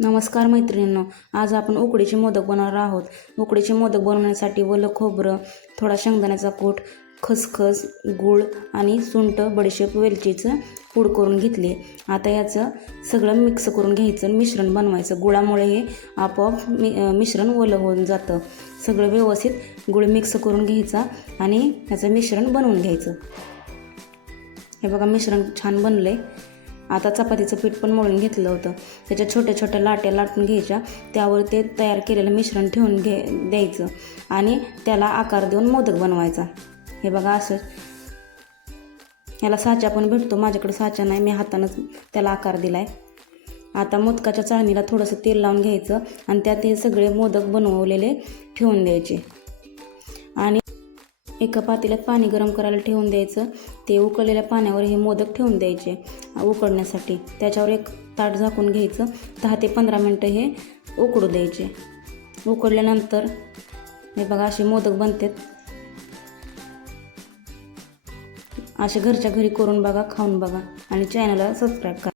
नमस्कार मैत्रिणींनो आज आपण उकडीचे मोदक बनवणार आहोत. उकडीचे मोदक बनवण्यासाठी वलं खोबरं थोडा शेंगदाण्याचा कूट खसखस गूळ आणि सुंट बडीशेप वेलचीचं पूड करून घेतली. आता याचं सगळं मिक्स करून घ्यायचं आणि मिश्रण बनवायचं. गुळामुळे हे आपोआप मि मिश्रण ओलं होऊन जातं. सगळं व्यवस्थित गुळ मिक्स करून घ्यायचा आणि याचं मिश्रण बनवून घ्यायचं. हे बघा मिश्रण छान बनलं आहे आता चपातीचं पीठ पण मळून घेतलं होतं. त्याच्या छोट्या छोट्या लाट्या लाटून घ्यायच्या. त्यावर ते तयार केलेलं मिश्रण ठेवून घे द्यायचं. आणि त्याला आकार देऊन मोदक बनवायचा. हे बघा असं. याला साचा पण भेटतो. माझ्याकडे साचा नाही मी हातानंच त्याला आकार दिला आहे आता मोदकाच्या चाळणीला थोडंसं तेल लावून घ्यायचं आणि त्यात हे सगळे मोदक बनवलेले ठेवून द्यायचे. एका पातेल्यात पाणी गरम करायला ठेवून द्यायचं. ते उकळलेल्या पाण्यावर हे मोदक ठेवून द्यायचे उकडण्यासाठी त्याच्यावर एक ताट झाकून घ्यायचं. दहा ते पंधरा मिनटं हे उकडू द्यायचे. उकडल्यानंतर हे बघा असे मोदक बनतात. असे घरच्या घरी करून बघा खाऊन बघा आणि चॅनलला सबस्क्राईब करा.